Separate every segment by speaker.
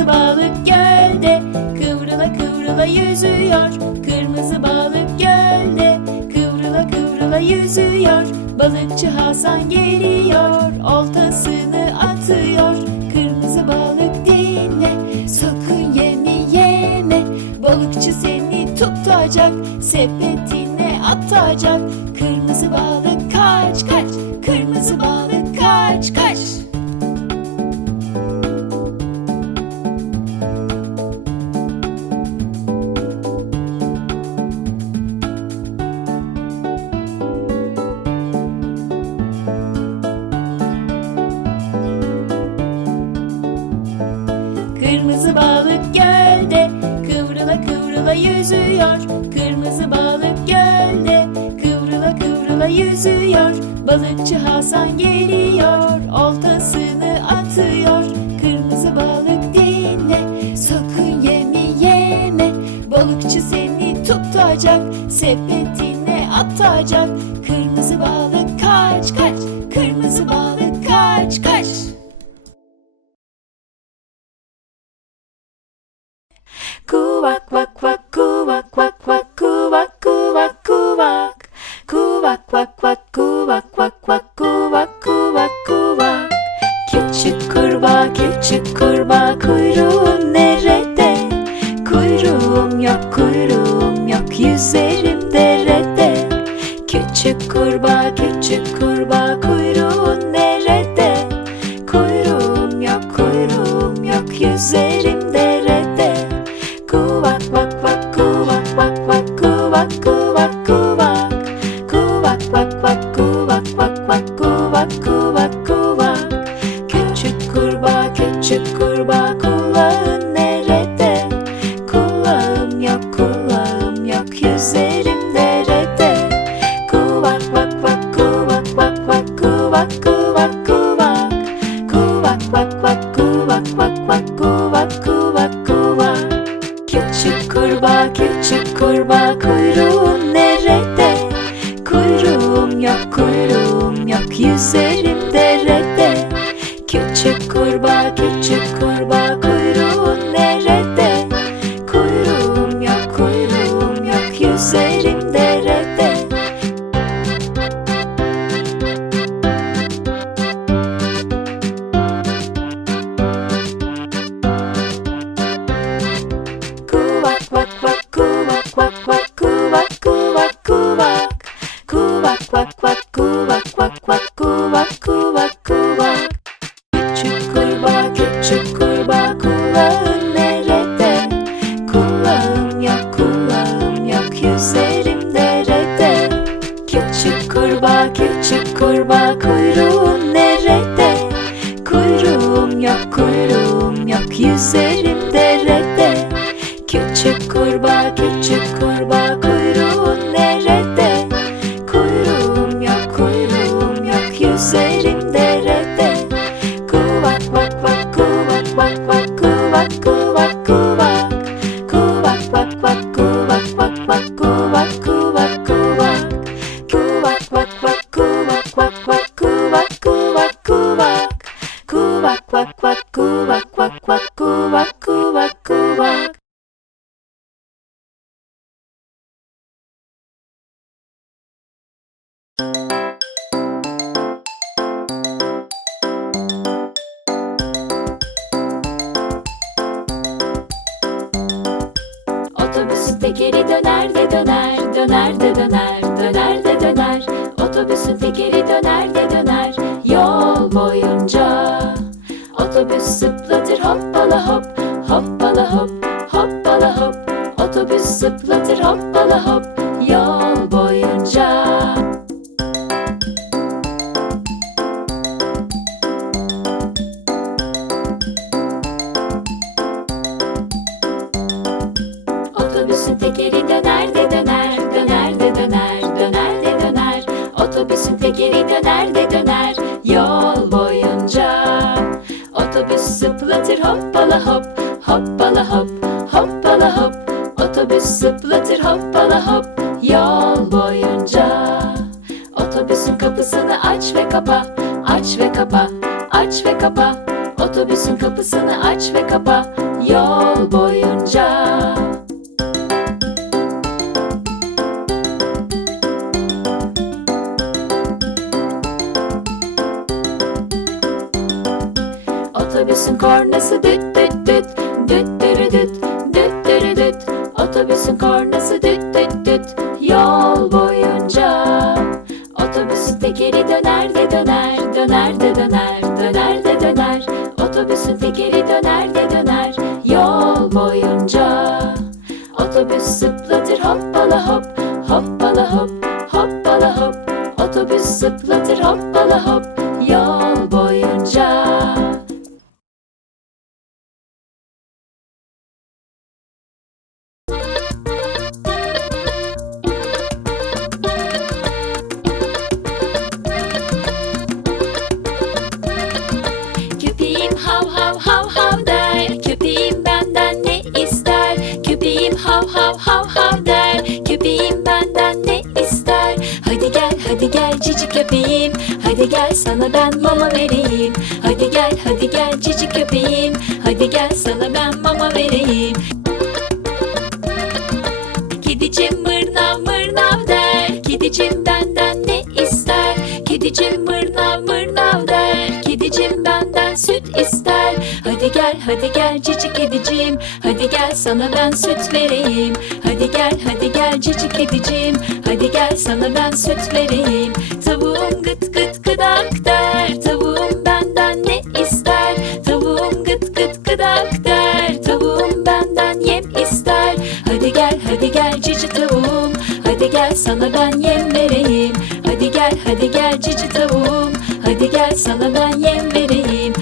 Speaker 1: Kırmızı balık gölde kıvrıla kıvrıla yüzüyor. Kırmızı balık gölde kıvrıla kıvrıla yüzüyor. Balıkçı Hasan geliyor, oltasını atıyor. Kırmızı balık dinle, sakın yeme yeme. Balıkçı seni tutacak, sepetine atacak. kurban kurbağa küçük kurbağa kuyruğum nerede? Kuyruğum yok kuyruğum yok yüzerim derede Küçük kurbağa küçük kurbağa ワクワク otobüs zıplatır hoppala hop. hoppala hop yol boyunca. Otobüsün kapısını aç ve kapa aç ve kapa aç ve kapa. Otobüsün kapısını aç ve kapa yol boyunca. Otobüsün kornası düt düt düt Kalbi su fikiri köpeğim. Hadi gel sana ben mama vereyim. Hadi gel hadi gel cici köpeğim. Hadi gel sana ben mama vereyim. Kedicim mırnav mırnav der. Kedicim benden ne ister? Kedicim mırnav mırnav der. Kedicim benden süt ister. Hadi gel hadi gel cici kedicim. Hadi gel sana ben süt vereyim. Hadi gel hadi gel cici kedicim. Hadi gel sana ben süt vereyim. Tavuğum sana ben yem vereyim. Hadi gel hadi gel cici tavuğum. Hadi gel sana ben yem vereyim.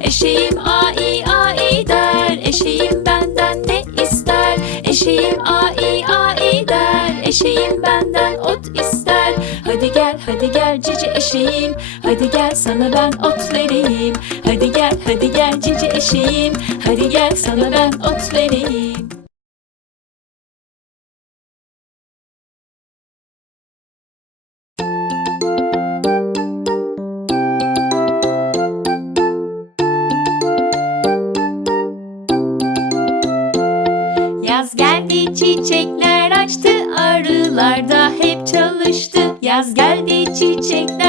Speaker 1: Eşeğim ai ai der. Eşeğim benden ne ister? Eşeğim ai ai der. Eşeğim benden ot ister. Hadi gel hadi gel cici eşeğim. Hadi gel sana ben ot vereyim. Hadi gel hadi gel cici eşeğim. Hadi gel sana ben ot vereyim Yaz geldi çiçekler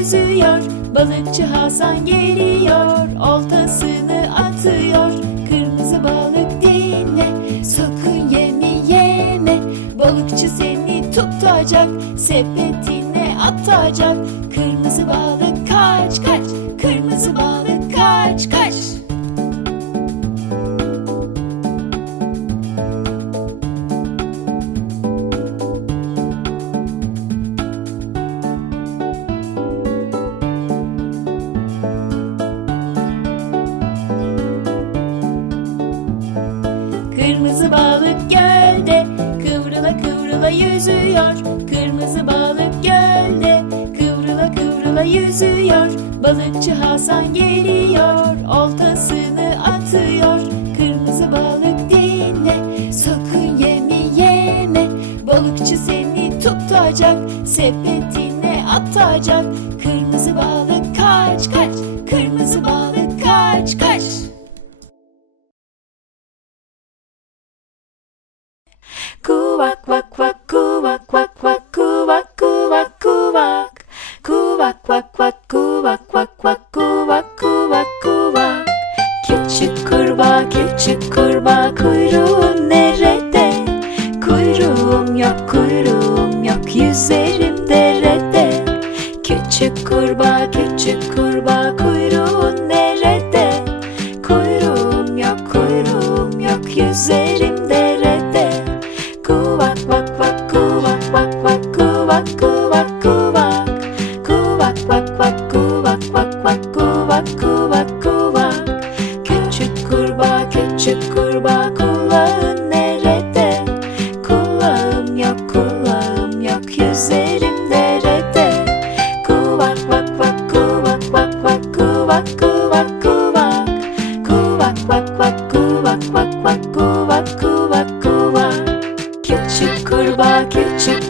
Speaker 1: yüzüyor Balıkçı Hasan geliyor Oltasını atıyor. Kırmızı balık dinle Sakın yeme yeme. Balıkçı seni tutacak Sepetine atacak. baby.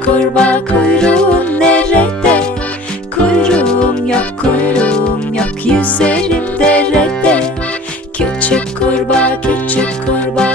Speaker 1: kurbağa kuyruğun nerede? Kuyruğum yok kuyruğum yok yüzerim derede Küçük kurbağa küçük kurbağa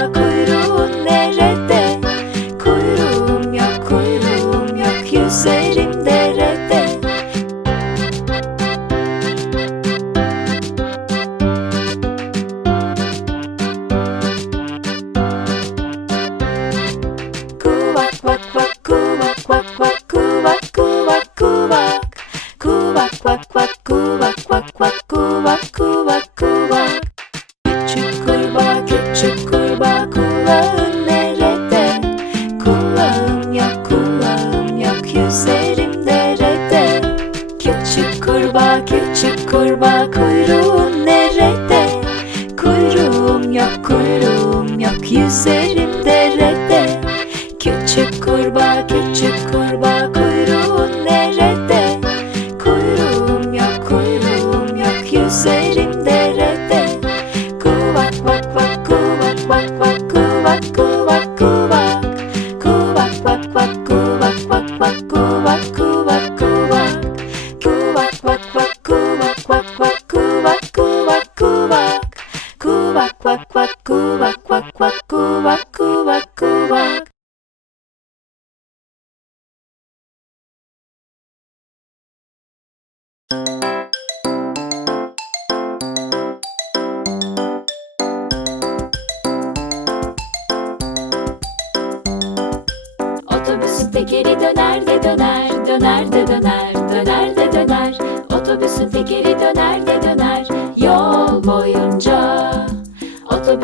Speaker 1: 자꾸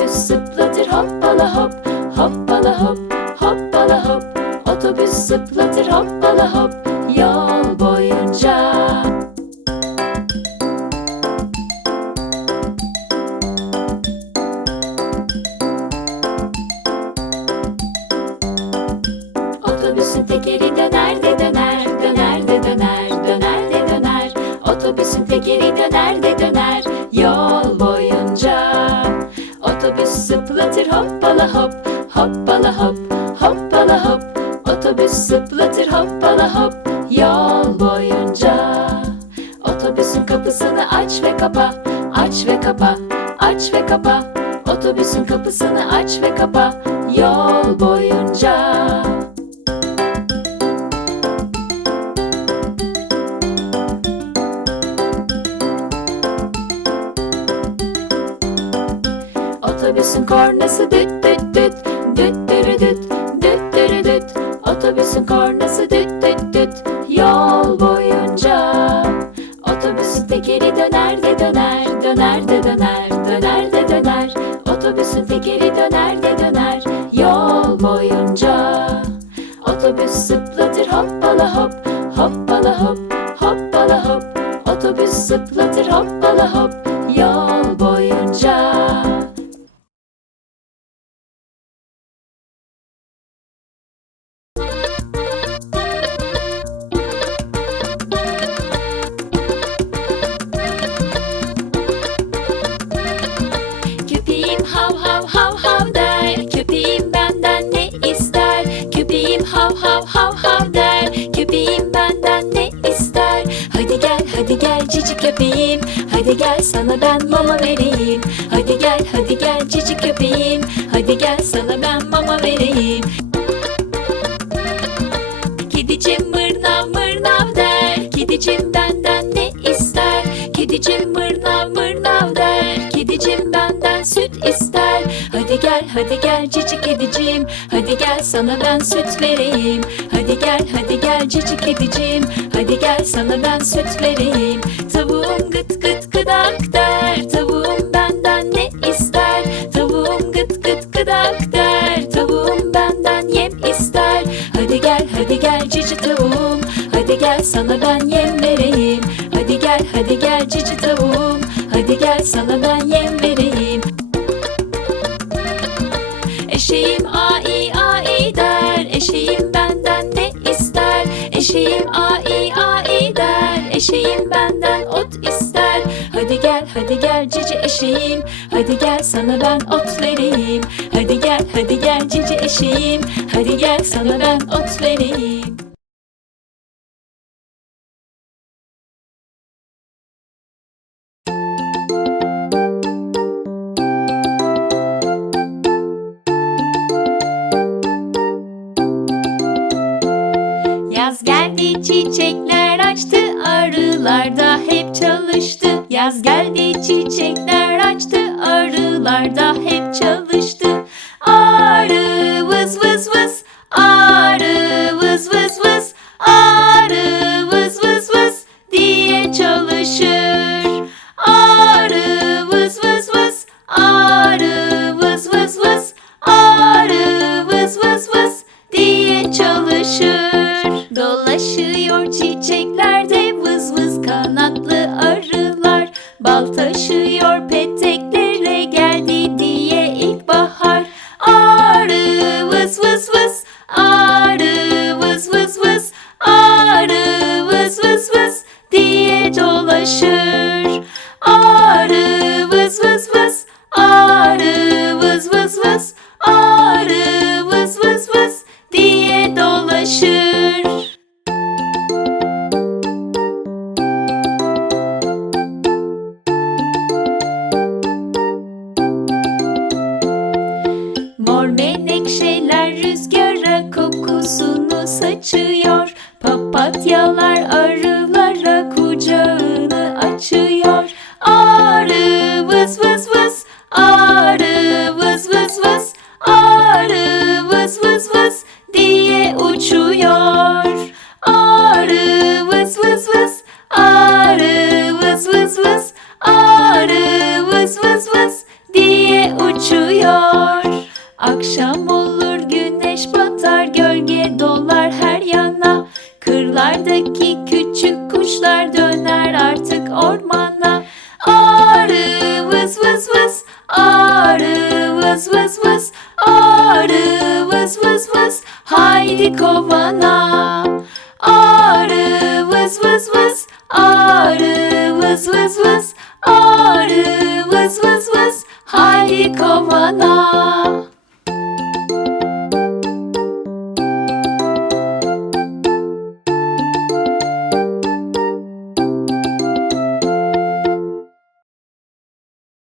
Speaker 1: Otobüs zıplatır hop bala hop hopala hop Hop hop. Otobüs zıplatır hopala hop kapısını aç ve kapa, aç ve kapa, aç ve kapa. Otobüsün kapısını aç ve kapa yol boyunca. Otobüsün kornası düt zıplatır hoppala hop Hadi gel cici köpeğim Hadi gel sana ben mama vereyim. Hadi gel hadi gel cici köpeğim Hadi gel sana ben mama vereyim. Kedicim mırnav mırnav der. Kedicim benden ne ister? Kedicim mırnav mırnav der. Kedicim benden süt ister. Hadi gel hadi gel cici kedicim. Hadi gel sana ben süt vereyim. Hadi gel hadi gel cici kedicim gel sana ben süt vereyim. Tavuğum gıt gıt gıdak der Tavuğum benden ne ister? Tavuğum gıt gıt gıdak der Tavuğum benden yem ister? Hadi gel hadi gel cici tavuğum Hadi gel sana ben yem vereyim. Hadi gel hadi gel cici tavuğum Hadi gel sana ben yem Eşeğim benden ot ister. Hadi gel hadi gel cici eşeğim. Hadi gel sana ben ot vereyim. Hadi gel hadi gel cici eşeğim. Hadi gel sana ben ot vereyim Yaz geldi çiçekler